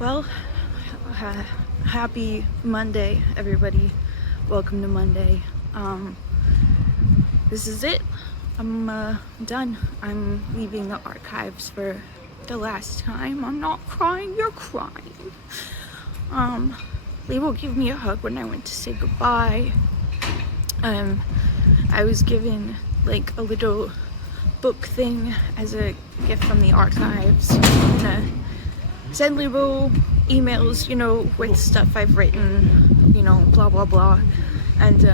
Well, happy Monday, everybody. Welcome to Monday. This is it. I'm done. I'm leaving the archives for the last time. I'm not crying, you're crying. They will give me a hug when I went to say goodbye. I was given like a little book thing as a gift from the archives. I'm gonna send little emails, with stuff I've written, blah blah blah, and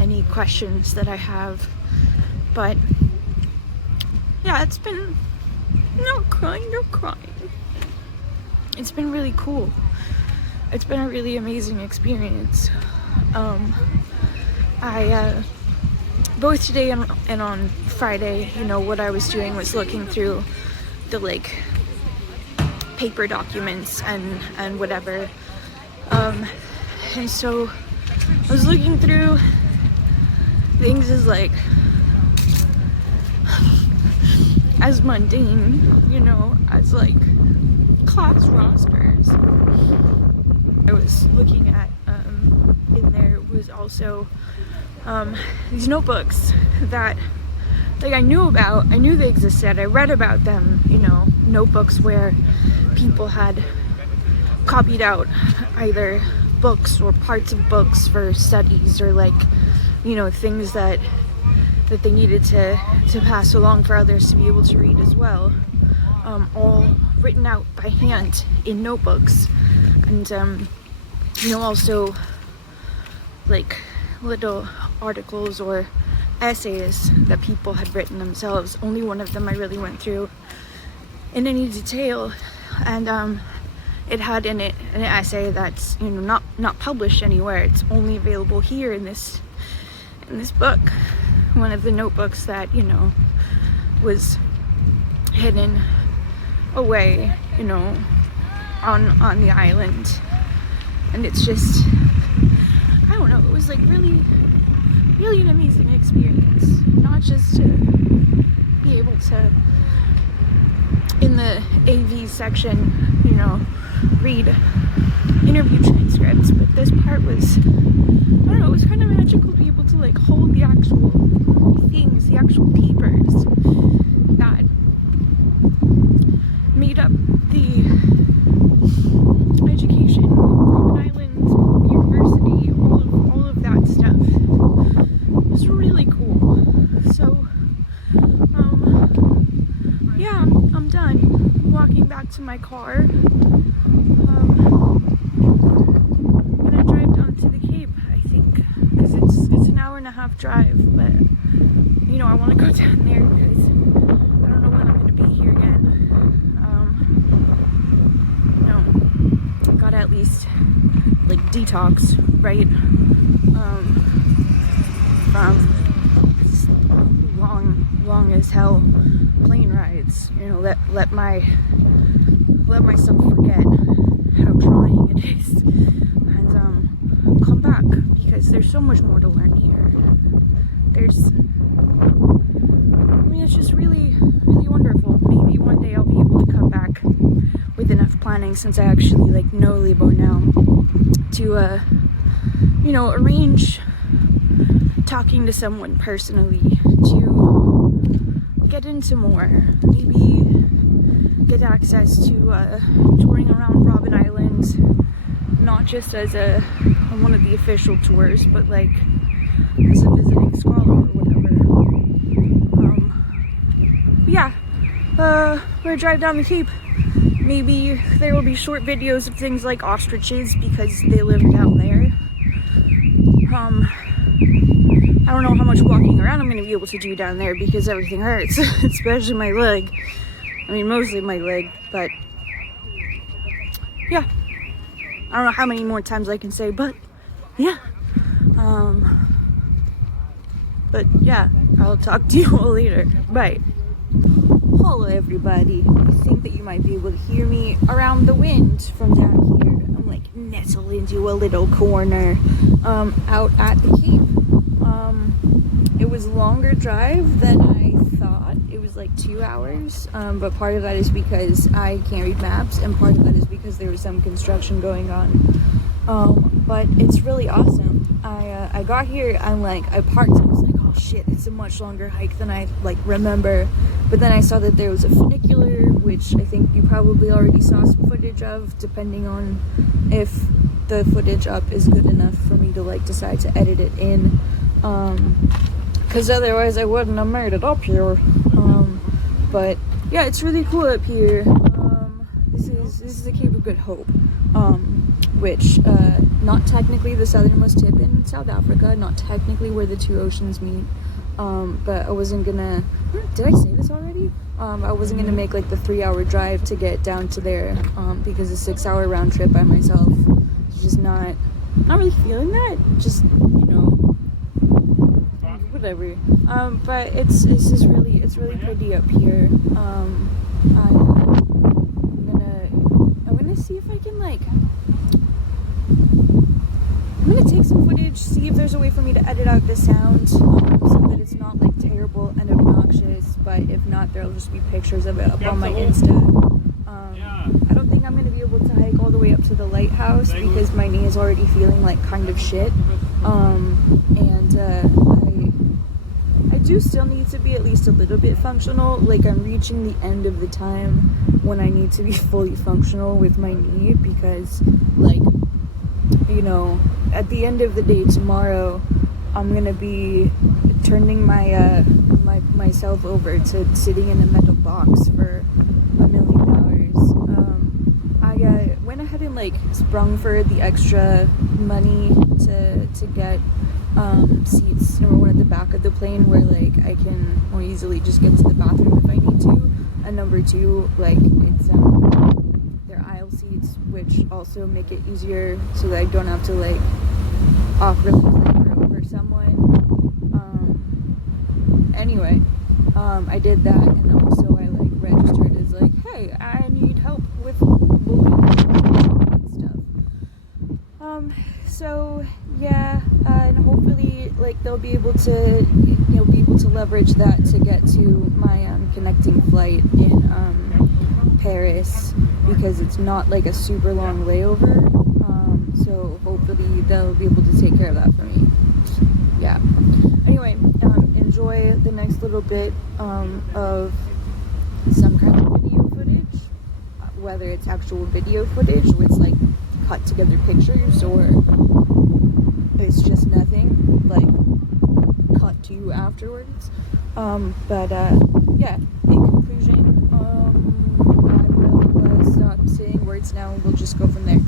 any questions that I have. But yeah, it's been no crying. It's been really cool. It's been a really amazing experience. I both today and on Friday, what I was doing was looking through the paper documents and whatever. And so I was looking through things as mundane, as class rosters. I was looking at in there was also these notebooks that I knew about. I knew they existed. I read about them, notebooks where people had copied out either books or parts of books for studies, or things that they needed to pass along for others to be able to read as well, all written out by hand in notebooks. And also little articles or essays that people had written themselves. Only one of them I really went through in any detail, and it had in it an essay that's not published anywhere. It's only available here in this book, one of the notebooks that was hidden away on the island. And it's just, I don't know, it was really an amazing experience. Not just to be able to, in the AV section, read interview transcripts, but this part was, I don't know, it was kind of magical to be able to hold the actual things, the actual papers that made up the education, Robben Island University, all of that stuff. It was really cool. So, yeah, I'm done. I'm walking back to my car. I'm gonna drive down to the Cape, I think, because it's an hour and a half drive, but I want to go down there because I don't know when I'm gonna be here again. Gotta at least detox, right? From long as hell plane rides. Let myself forget how trying it is, and come back, because there's so much more to learn here. It's just really, really wonderful. Maybe one day I'll be able to come back with enough planning, since I actually know Lebo now, to arrange talking to someone personally, to get into more, maybe get access to touring around Robben Island, not just as on one of the official tours, but as a visiting scholar or whatever. Yeah, we're gonna drive down the Cape. Maybe there will be short videos of things like ostriches, because they live down there. I don't know how much walking around I'm going to be able to do down there, because everything hurts, especially my leg. I mean, mostly my leg, but yeah. I don't know how many more times I can say, but yeah. But yeah, I'll talk to you all later. Bye. Hello everybody. I think that you might be able to hear me around the wind from down here. I'm nestled into a little corner out at the Cape. It was a longer drive than I thought. It was like 2 hours, but part of that is because I can't read maps, and part of that is because there was some construction going on. But it's really awesome. I got here and like I parked and I was like, oh shit, it's a much longer hike than I like remember. But then I saw that there was a funicular, which I think you probably already saw some footage of, depending on if the footage up is good enough for me to like decide to edit it in. Because otherwise I wouldn't have made it up here. But yeah, it's really cool up here. This is the Cape of Good Hope, which not technically the southernmost tip in South Africa, not technically where the two oceans meet. But I wasn't gonna. Did I say this already? I wasn't gonna make like the 3-hour drive to get down to there, because a 6-hour round trip by myself is just not really feeling that. Just, you know, whatever. But it's really pretty up here. I'm gonna see if I can like. I'm gonna take some footage, see if there's a way for me to edit out the sound, so that it's not like terrible and obnoxious. But if not, there'll just be pictures of it up on my Insta. I don't think I'm gonna be able to hike all the way up to the lighthouse because my knee is already feeling like kind of shit. I do still need to be at least a little bit functional. Like, I'm reaching the end of the time when I need to be fully functional with my knee, because like, you know, at the end of the day tomorrow, I'm gonna be turning my myself over to sitting in a metal box for $1 million. I went ahead and like sprung for the extra money to get seats, number one, at the back of the plane, where like I can more easily just get to the bathroom if I need to, and number two, like, it's they're aisle seats, which also make it easier so that I don't have to like awkwardly clamber over someone. Anyway, I did that, and also I like registered as like, hey, I need help with and stuff. So yeah, and hopefully like they'll be able to, you'll be able to leverage that to get to my connecting flight in Paris, because it's not like a super long layover. So hopefully they'll be able to take care of that for me. Yeah. Anyway, enjoy the next little bit of some kind of video footage, whether it's actual video footage or it's like cut together pictures, or it's just nothing, like cut to you afterwards. Yeah, in conclusion, I will stop saying words now and we'll just go from there.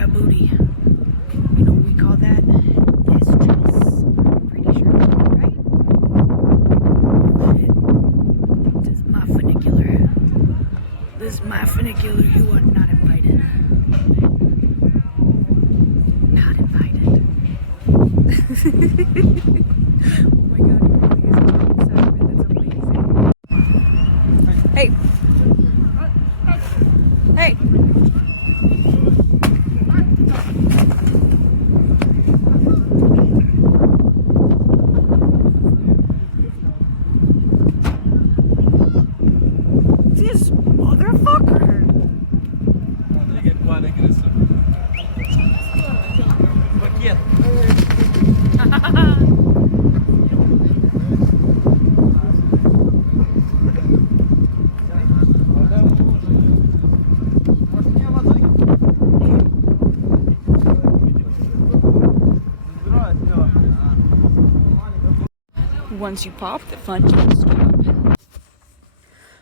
that booty. You know what we call that? Estrus. I'm pretty sure, right? Oh shit. This is my funicular. This is my funicular. You are not invited. Not invited. Oh my god, it really is getting inside of it. That's amazing. Hey. Hey. This motherfucker. Once you pop, the fun can't stop.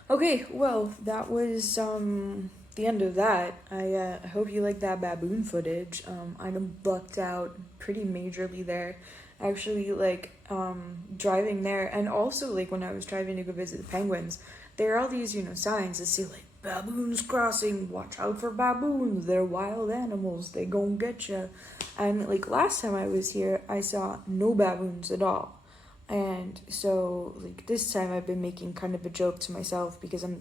Okay, well, that was the end of that. I hope you liked that baboon footage. I bucked out pretty majorly there. Actually, like, driving there, and also, like, when I was driving to go visit the penguins, there are all these, you know, signs that say, like, baboons crossing, watch out for baboons, they're wild animals, they gon' get ya. And, like, last time I was here, I saw no baboons at all. And so, like, this time I've been making kind of a joke to myself because I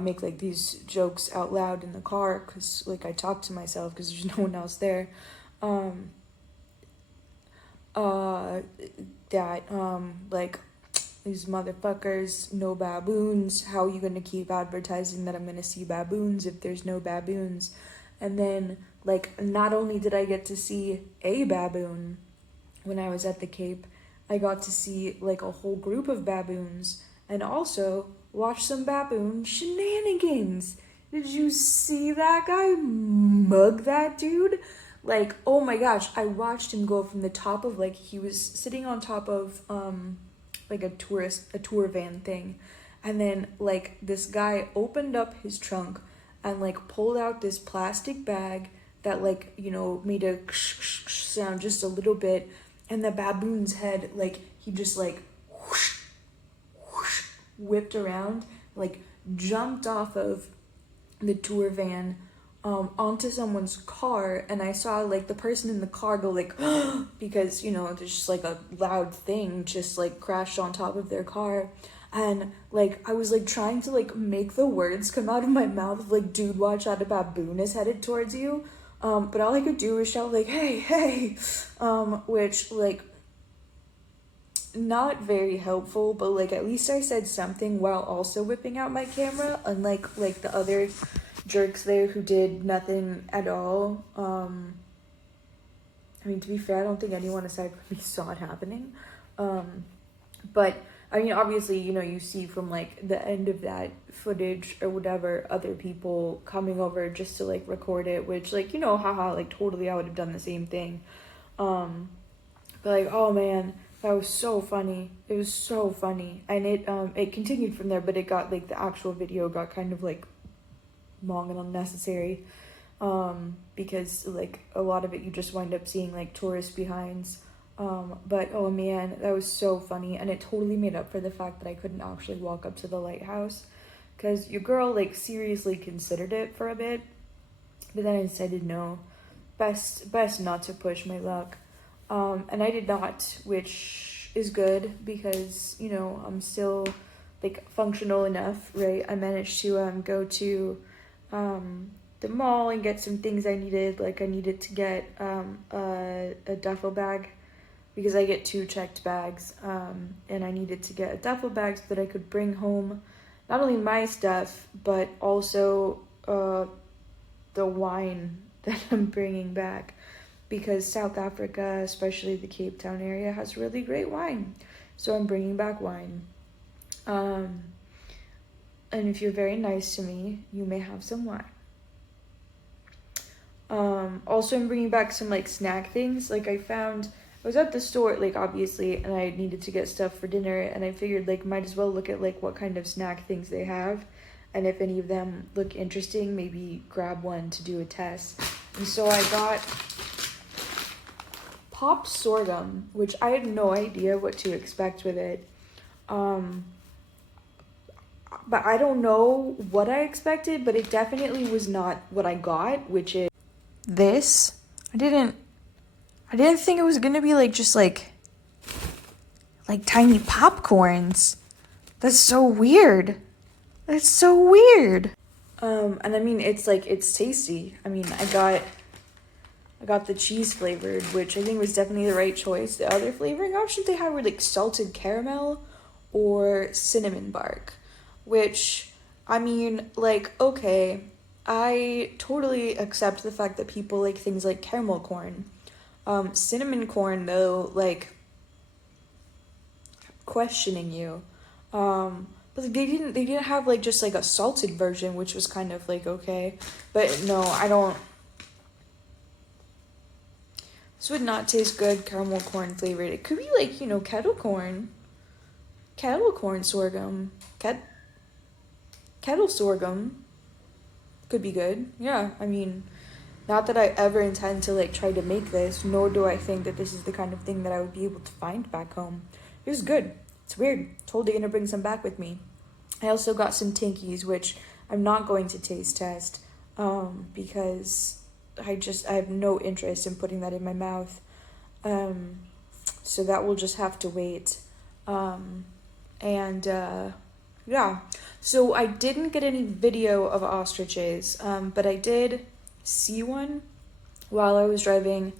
make, like, these jokes out loud in the car because, like, I talk to myself because there's no one else there. Like, these motherfuckers, no baboons. How are you going to keep advertising that I'm going to see baboons if there's no baboons? And then, like, not only did I get to see a baboon when I was at the Cape, I got to see, like, a whole group of baboons and also watch some baboon shenanigans. Did you see that guy mug that dude? Like, oh my gosh, I watched him go from the top of, like, he was sitting on top of, like, a tour van thing. And then, like, this guy opened up his trunk and, like, pulled out this plastic bag that, like, you know, made a sound just a little bit. And the baboon's head, like, he just, like, whoosh, whoosh, whipped around, like, jumped off of the tour van onto someone's car. And I saw, like, the person in the car go, like, because, you know, there's just, like, a loud thing just, like, crashed on top of their car. And, like, I was, like, trying to, like, make the words come out of my mouth, like, dude, watch out, a baboon is headed towards you. But all I could do was shout, like, hey, hey, which, like, not very helpful, but, like, at least I said something while also whipping out my camera, unlike, like, the other jerks there who did nothing at all. I mean, to be fair, I don't think anyone aside from me saw it happening. But, I mean, obviously, you know, you see from, like, the end of that footage or whatever, other people coming over just to, like, record it, which, like, you know, haha, like, totally I would have done the same thing. But, like, oh, man, that was so funny. It was so funny. And it continued from there, but it got, like, the actual video got kind of, like, long and unnecessary. Because, like, a lot of it you just wind up seeing, like, tourist behinds. But oh man, that was so funny, and it totally made up for the fact that I couldn't actually walk up to the lighthouse, because your girl, like, seriously considered it for a bit, but then I decided no, best not to push my luck, and I did not, which is good, because, you know, I'm still, like, functional enough, right? I managed to go to the mall and get some things I needed, like I needed to get a duffel bag, because I get 2 checked bags, and I needed to get a duffel bag so that I could bring home not only my stuff, but also the wine that I'm bringing back, because South Africa, especially the Cape Town area, has really great wine. So I'm bringing back wine. And if you're very nice to me, you may have some wine. Also, I'm bringing back some, like, snack things. Like, I was at the store, like, obviously, and I needed to get stuff for dinner, and I figured, like, might as well look at, like, what kind of snack things they have, and if any of them look interesting, maybe grab one to do a test. And so I got pop sorghum, which I had no idea what to expect with it. But I don't know what I expected, but it definitely was not what I got, which is this. I didn't think it was gonna be like just like tiny popcorns. That's so weird. That's so weird. And I mean it's tasty. I mean I got the cheese flavored, which I think was definitely the right choice. The other flavoring options they had were like salted caramel or cinnamon bark, which, I mean, like, okay, I totally accept the fact that people like things like caramel corn. Cinnamon corn, though, like, questioning you. But they didn't have like just like a salted version, which was kind of like okay. But no, I don't. This would not taste good caramel corn flavored. It could be like, kettle corn sorghum, kettle sorghum could be good. Yeah, I mean, not that I ever intend to like try to make this, nor do I think that this is the kind of thing that I would be able to find back home. It was good. It's weird. Totally gonna bring some back with me. I also got some Tinkies, which I'm not going to taste test, because I have no interest in putting that in my mouth. So that will just have to wait. Yeah. So I didn't get any video of ostriches, but I did see one while I was driving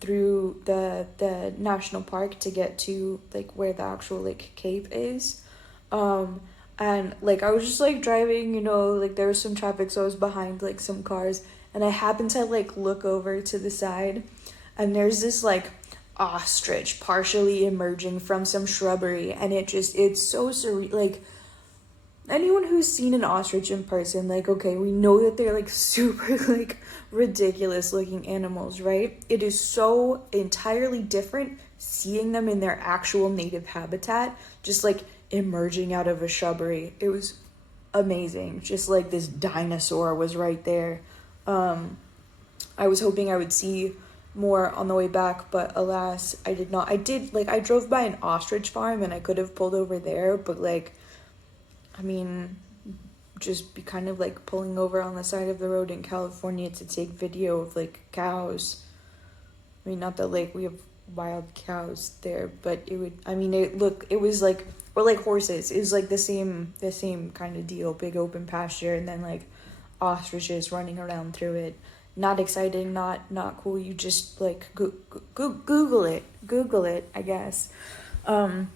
through the national park to get to like where the actual like cave is. And like I was just like driving, like there was some traffic, so I was behind like some cars, and I happened to like look over to the side, and there's this like ostrich partially emerging from some shrubbery, and it's so surreal. Like, anyone who's seen an ostrich in person, like, okay, we know that they're like super like ridiculous looking animals, right? It is so entirely different seeing them in their actual native habitat, just like emerging out of a shrubbery. It was amazing. Just like this dinosaur was right there. I was hoping I would see more on the way back, but alas, I did not. I drove by an ostrich farm and I could have pulled over there, but like, I mean, just be kind of like pulling over on the side of the road in California to take video of like cows. I mean, not that like we have wild cows there, but it was like, or like horses. It was like the same kind of deal, big open pasture, and then like ostriches running around through it. Not exciting, not cool. You just like Google it, I guess. There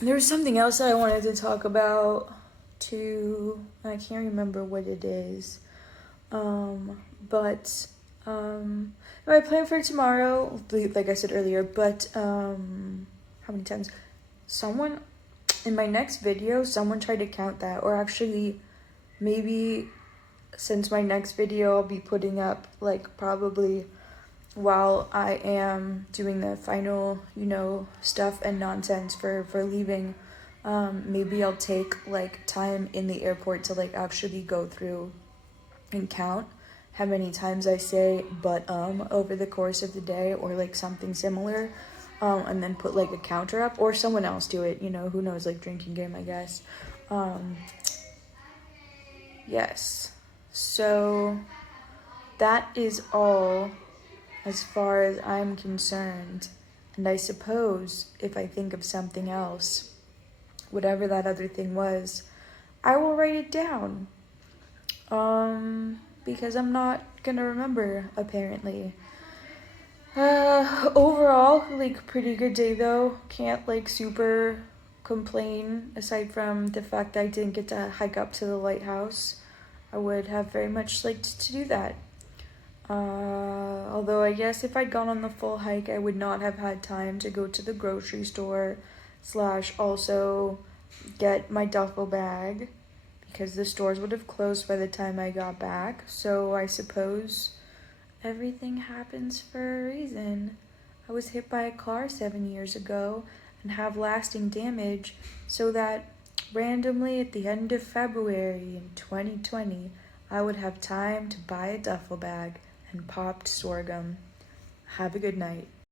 was something else that I wanted to talk about too. I can't remember what it is. But my plan for tomorrow, like I said earlier, but how many times? Someone in my next video, someone tried to count that, or actually maybe since my next video I'll be putting up like probably while I am doing the final, stuff and nonsense for leaving, maybe I'll take like time in the airport to like actually go through and count how many times I say but over the course of the day, or like something similar, and then put like a counter up, or someone else do it, who knows, like drinking game, I guess. Yes. So that is all as far as I'm concerned. And I suppose if I think of something else, whatever that other thing was, I will write it down. Because I'm not gonna remember, apparently. Overall, like, pretty good day though. Can't like super complain, aside from the fact that I didn't get to hike up to the lighthouse. I would have very much liked to do that. Although I guess if I'd gone on the full hike, I would not have had time to go to the grocery store / also get my duffel bag, because the stores would have closed by the time I got back. So I suppose everything happens for a reason. I was hit by a car 7 years ago and have lasting damage, so that randomly at the end of February in 2020, I would have time to buy a duffel bag and popped sorghum. Have a good night.